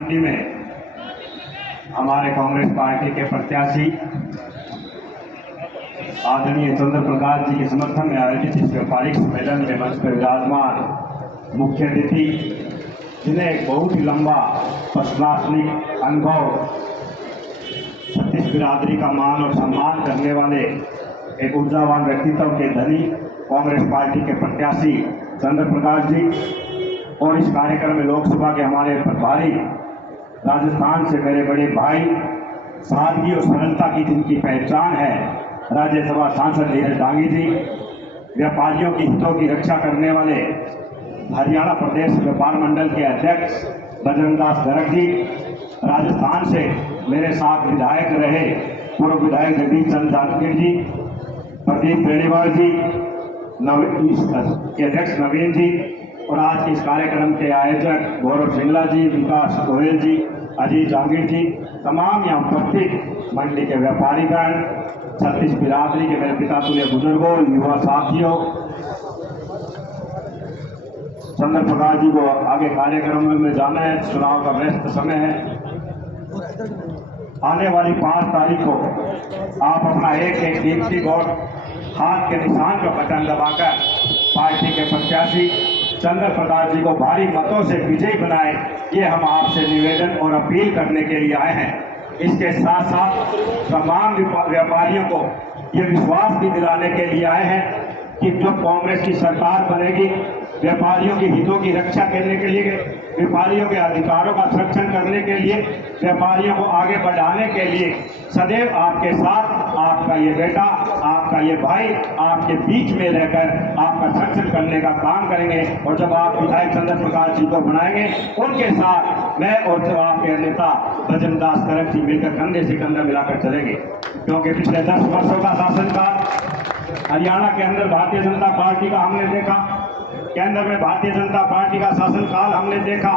मंडी में हमारे कांग्रेस पार्टी के प्रत्याशी आदरणीय चंद्र प्रकाश जी के समर्थन में आयोजित इस व्यापारिक सम्मेलन में मंच पर विराजमान मुख्य अतिथि, जिन्हें एक बहुत ही लंबा प्रशासनिक अनुभव, छत्तीस बिरादरी का मान और सम्मान करने वाले एक ऊर्जावान व्यक्तित्व के धनी कांग्रेस पार्टी के प्रत्याशी चंद्र प्रकाश जी, और इस कार्यक्रम में लोकसभा के हमारे प्रभारी राजस्थान से मेरे बड़े भाई, सादगी और सरलता की जिनकी पहचान है, राज्यसभा सांसद धीरज डांगी जी, व्यापारियों की हितों की रक्षा करने वाले हरियाणा प्रदेश व्यापार मंडल के अध्यक्ष बजरंग दास गर्ग जी, राजस्थान से मेरे साथ विधायक रहे पूर्व विधायक जगदीश चंद्र जानकीर जी, प्रदीप बेनीवाल जी, के अध्यक्ष नवीन जी, और आज के इस कार्यक्रम के आयोजक गौरव सिंगला जी, विकास गोयल जी, अजीत जहांगीर जी, तमाम यहाँ उपस्थित मंडी के व्यापारीगण, छत्तीस बिरादरी के मेरे पिता तुल्य बुजुर्गों, युवा साथियों, चंद्र प्रकाश जी को आगे कार्यक्रम में जाना है, चुनाव का व्यस्त समय है। आने वाली 5 तारीख को आप अपना एक कीमती वोट हाथ के निशान का बटन दबाकर पार्टी के प्रत्याशी चंद्र प्रकाश जी को भारी मतों से विजयी बनाए, ये हम आपसे निवेदन और अपील करने के लिए आए हैं। इसके साथ साथ तमाम व्यापारियों को ये विश्वास भी दिलाने के लिए आए हैं कि जो कांग्रेस की सरकार बनेगी, व्यापारियों के हितों की रक्षा करने के लिए, व्यापारियों के अधिकारों का संरक्षण करने के लिए, व्यापारियों को आगे बढ़ाने के लिए सदैव आपके साथ आपका ये बेटा, आपका ये भाई आपके बीच में रहकर आपका संरक्षण करने का काम करेंगे। और जब आप विधायक चंद्र प्रकाश जी को बनाएंगे, उनके साथ मैं और आपके नेता बजरंग दास गर्ग जी मिलकर कंधे से कंधा मिलाकर चलेंगे, क्योंकि पिछले 10 वर्षों का शासनकाल हरियाणा के अंदर भारतीय जनता पार्टी का हमने देखा, केंद्र में भारतीय जनता पार्टी का शासनकाल हमने देखा,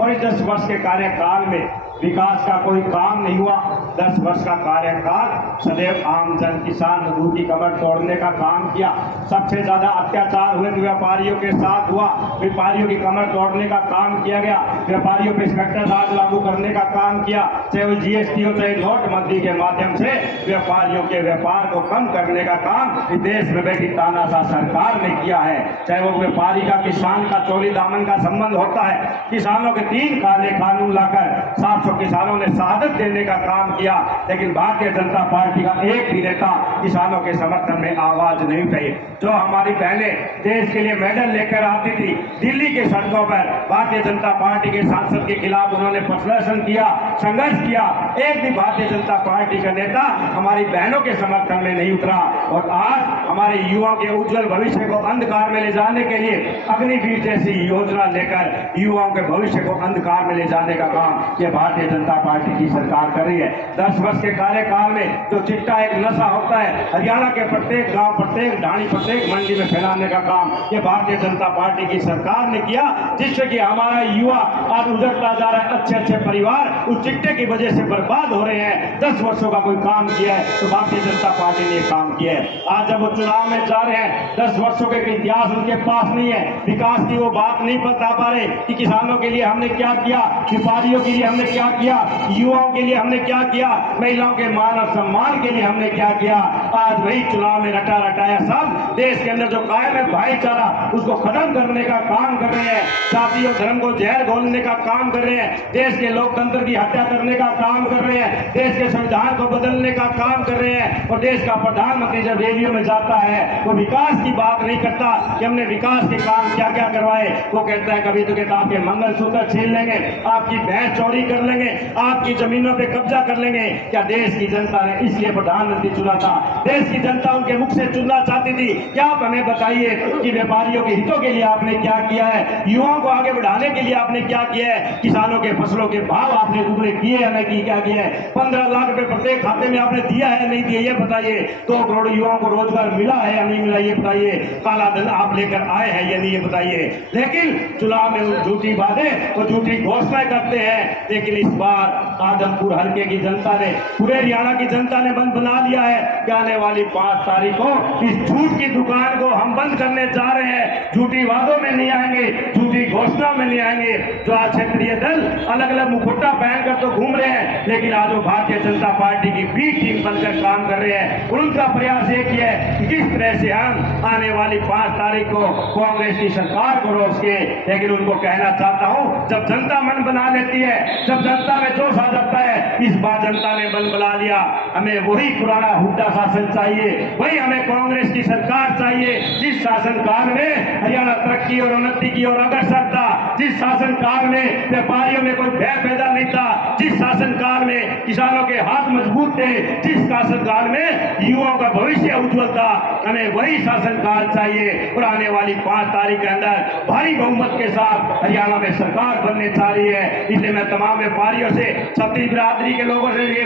और इस 10 वर्ष के कार्यकाल में विकास का कोई काम नहीं हुआ। 10 वर्ष का कार्यकाल सदैव आम जन किसान मजदूर की कमर तोड़ने का काम किया। सबसे ज्यादा अत्याचार हुए व्यापारियों के साथ हुआ, व्यापारियों की कमर तोड़ने का काम किया गया, व्यापारियों पर इंस्पेक्टर राज लागू करने का काम किया, चाहे वो जीएसटी हो चाहे नोटबंदी के माध्यम से व्यापारियों के व्यापार को कम करने का काम इस देश में बैठी तानाशाह सरकार ने किया है। चाहे वो व्यापारी का किसान का चोरी दामन का संबंध होता है, किसानों के 3 काले कानून लाकर 700 किसानों ने शहादत देने का काम किया, लेकिन भारतीय जनता पार्टी का एक भी नेता किसानों के समर्थन में आवाज नहीं उठाई। जो हमारी बहनें देश के लिए मेडल लेकर आती थी, दिल्ली के सड़कों पर भारतीय जनता पार्टी के सांसद के खिलाफ उन्होंने प्रदर्शन किया, संघर्ष किया, एक भी भारतीय जनता पार्टी का नेता हमारी बहनों के समर्थन में नहीं उतरा। और आज हमारे युवाओं के उज्जवल भविष्य को अंधकार में ले जाने के लिए अग्निवीर जैसी योजना लेकर युवाओं के भविष्य को अंधकार में ले जाने का काम ये भारतीय जनता पार्टी की सरकार कर रही है। 10 वर्ष के कार्यकाल में जो चिट्टा एक नशा होता है, हरियाणा के प्रत्येक गांव, प्रत्येक ढाणी, प्रत्येक मंडी में फैलाने का काम ये भारतीय जनता पार्टी की सरकार ने किया, जिससे कि हमारा युवा आज उजड़ता जा रहा है। अच्छे परिवार उस चिट्टे की वजह से बर्बाद हो रहे हैं। 10 वर्षों का कोई काम किया है तो भारतीय जनता पार्टी ने काम किया है। आज जब वो चुनाव में जा रहे हैं, 10 वर्षों के इतिहास उनके पास नहीं है, विकास की वो बात नहीं बता पा रहे कि किसानों के लिए हमने क्या किया, व्यापारियों के लिए हमने क्या किया, युवाओं के लिए हमने क्या किया, महिलाओं के मान और सम्मान के लिए हमने क्या किया। आज वही चुनाव में रटा रटाया सब देश के अंदर जो कायम है भाईचारा, उसको खत्म करने का काम कर रहे हैं, जाति और धर्म को जहर घोलने का काम कर रहे हैं, देश के लोकतंत्र की हत्या करने का काम कर रहे हैं, देश के संविधान को बदलने का काम कर रहे हैं। और देश का प्रधानमंत्री जब रेडियो में जाता है वो विकास की बात नहीं करता कि हमने विकास के काम क्या क्या करवाए, वो कहता है कभी तो कहता आपके मंगलसूत्र छीन लेंगे, आपकी भैंस चोरी कर लेंगे, आपकी जमीनों पे कब्जा कर लेंगे। क्या देश की जनता ने इसलिए प्रधानमंत्री चुना था? देश की जनता उनके मुख से चुनना चाहती थी। क्या आप हमें बताइए कि व्यापारियों के हितों के लिए आपने क्या किया है, युवाओं को आगे बढ़ाने के लिए आपने क्या किया है, किसानों के फसलों के भाव आपने दुगने किए या नहीं, क्या किया है, 15 लाख रुपए प्रत्येक खाते में आपने दिया है नहीं दिया ये बताइए, 2 करोड़ युवाओं को रोजगार मिला है या नहीं मिला ये बताइए, काला धन आप लेकर आए हैं या नहीं ये बताइए। लेकिन चुनाव में झूठी बातें और झूठी घोषणाएं करते हैं, लेकिन इस बार आदमपुर हल्के की जनता ने, पूरे हरियाणा की जनता ने बंद बना लिया है कि आने वाली 5 तारीख को इस झूठ की दुकान को हम बंद करने जा रहे हैं। झूठी वादों में नहीं आएंगे, झूठी घोषणा में नहीं आएंगे। जो आज क्षेत्रीय दल अलग अलग मुखौटा पहनकर तो घूम रहे हैं, लेकिन आज वो भारतीय जनता पार्टी की बी टीम बनकर काम कर रहे हैं। उनका प्रयास एक ही है कि किस तरह से हम आने वाली 5 तारीख को कांग्रेस की सरकार को रोक के, लेकिन उनको कहना चाहता हूं, जब जनता मन बना लेती है, जब जनता में जोश आ जाता है, इस बार जनता ने मन बना लिया। हमें वही पुराना हुड्डा शासन चाहिए, वही हमें कांग्रेस की सरकार चाहिए जिस शासन काल में हरियाणा तरक्की और उन्नति की ओर अग्रसर था, जिस शासन काल में व्यापारियों में कोई भय पैदा नहीं था, जिस शासन काल में किसानों के हाथ मजबूत थे, जिस शासन काल में युवाओं का भविष्य उज्जवल था। हमें वही शासन काल चाहिए और आने वाली 5 तारीख के अंदर भारी बहुमत के साथ हरियाणा में सरकार बनने जा रही है। इसलिए मैं तमाम व्यापारियों से, क्षत्रिय बिरादरी के लोगों से ये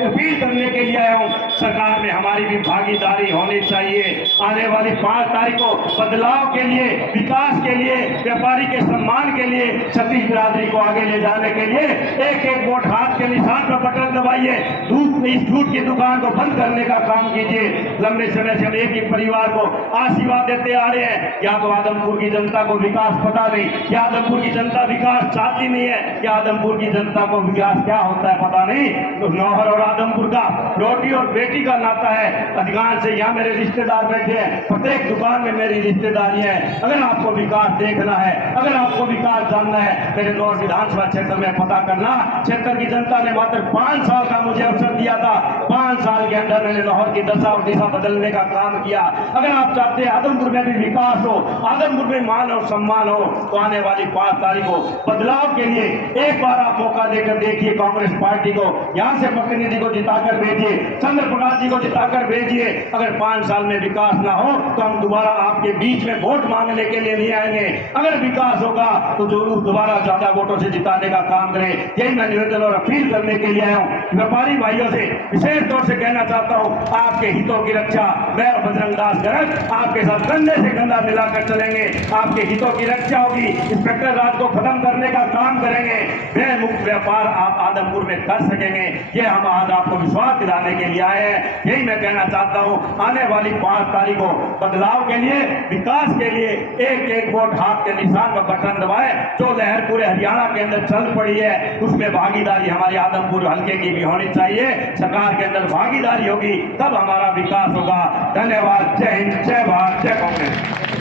अपील करने के लिए आया हूँ, सरकार में हमारी भी भागीदारी होनी चाहिए। आने वाली 5 तारीख को बदलाव के लिए, विकास के लिए, व्यापारी के सम्मान के लिए, क्षत्रिय बिरादरी को आगे ले जाने के लिए एक एक वोट हाथ के निशान पर बटन दबाइए। इस झूठ की दुकान को बंद करने का काम कीजिए। लंबे समय से हम एक ही परिवार को आशीर्वाद देते आ रहे हैं। या तो आदमपुर की जनता को विकास पता नहीं, या आदमपुर की जनता विकास चाहती नहीं है, या आदमपुर की जनता को विकास क्या होता है पता नहीं। तो नौहर और आदमपुर का रोटी और बेटी का नाता है। अधिकांश से यहाँ मेरे रिश्तेदार बैठे हैं, प्रत्येक दुकान में मेरी रिश्तेदारी है। अगर आपको विकास देखना है, अगर आपको विकास जानना है, मेरे नौर विधानसभा क्षेत्र में पता करना। क्षेत्र की जनता ने मात्र 5 साल का मुझे अवसर दिया था। 5 साल के अंदर मैंने लाहौर की दशा और दिशा बदलने का काम किया। अगर आप चाहते हैं आदमपुर में भी विकास हो, आदमपुर में मान और सम्मान हो, तो आने वाली 5 तारीख को बदलाव के लिए एक बार आप मौका देकर देखिए। कांग्रेस पार्टी को यहाँ से प्रतिनिधि को जिताकर भेजिए, चंद्र प्रकाश जी को जिताकर भेजिए। अगर 5 साल में विकास ना हो तो हम दोबारा आपके बीच में वोट मांगने के लिए नहीं आएंगे। अगर विकास होगा तो जरूर दोबारा ज्यादा वोटों से जिताने का काम करें। यही मैं निवेदन और अपील करने के लिए आया हूँ। व्यापारी भाइयों से विशेष तौर से कहना चाहता हूँ, आपके हितों की रक्षा मैं और बजरंग दास गर्ग आपके साथ कंधे से कंधा मिलाकर चलेंगे। आपके हितों की रक्षा होगी, इंस्पेक्टर राज को खत्म करने का काम करेंगे। व्यय मुक्त व्यापार आप आदमपुर में कर सकेंगे, ये हम आज आपको विश्वास दिलाने के लिए आए हैं। यही मैं कहना चाहता हूँ, आने वाली 5 तारीख को बदलाव के लिए, विकास के लिए एक एक वोट हाथ के निशान पर बटन दबाए। जो लहर पूरे हरियाणा के अंदर चल पड़ी है, उसमें भागीदारी हमारी आदमपुर हल्के की भी होनी चाहिए। सरकार के अंदर भागीदारी होगी तब हमारा विकास होगा। धन्यवाद। जय हिंद, जय भारत, जय कांग्रेस।